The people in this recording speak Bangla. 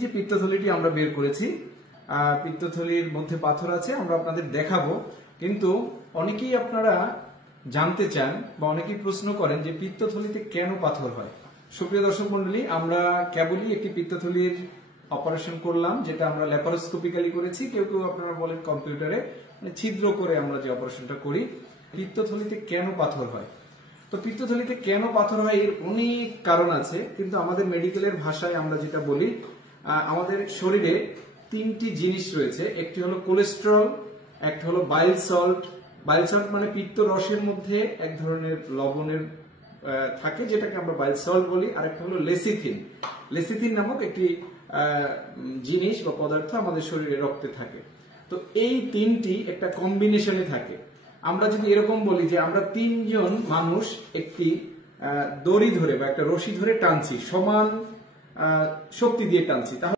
যে পিত্তথলিটি আমরা বের করেছি, পিত্তথলির মধ্যে পাথর আছে, আমরা আপনাদের দেখাবো। কিন্তু অনেকেই আপনারা জানতে চান বা অনেকেই প্রশ্ন করেন যে পিত্তথলিতে কেন পাথর হয়। সুপ্রিয় দর্শক মন্ডলী, আমরা কেবলই একটি পিত্তথলির অপারেশন করলাম, যেটা আমরা ল্যাপারোস্কোপিক্যালি করেছি। কেউ কেউ আপনারা বলেন কম্পিউটারে, ছিদ্র করে আমরা যে অপারেশনটা করি। পিত্তথলিতে কেন পাথর হয়? তো পিত্তথলিতে কেন পাথর হয় এর অনেক কারণ আছে, কিন্তু আমাদের মেডিকেলের ভাষায় আমরা যেটা বলি, আমাদের শরীরে তিনটি জিনিস রয়েছে। একটি হলো কোলেস্টেরল, একটা হলো বাইল সল্ট। বাইল সল্ট মানে পিত্ত রসের মধ্যে এক ধরনের লবণের থাকে, যেটাকে আমরা বাইল সল্ট বলি। আর একটা হলো লেসিথিন। লেসিথিন নামক একটি জিনিস বা পদার্থ আমাদের শরীরে রক্তে থাকে। তো এই তিনটি একটা কম্বিনেশনে থাকে। আমরা যদি এরকম বলি যে আমরা তিনজন মানুষ একটি দড়ি ধরে বা একটা রশি ধরে টানছি, সমান শক্তি দিয়ে টানছি, তাহলে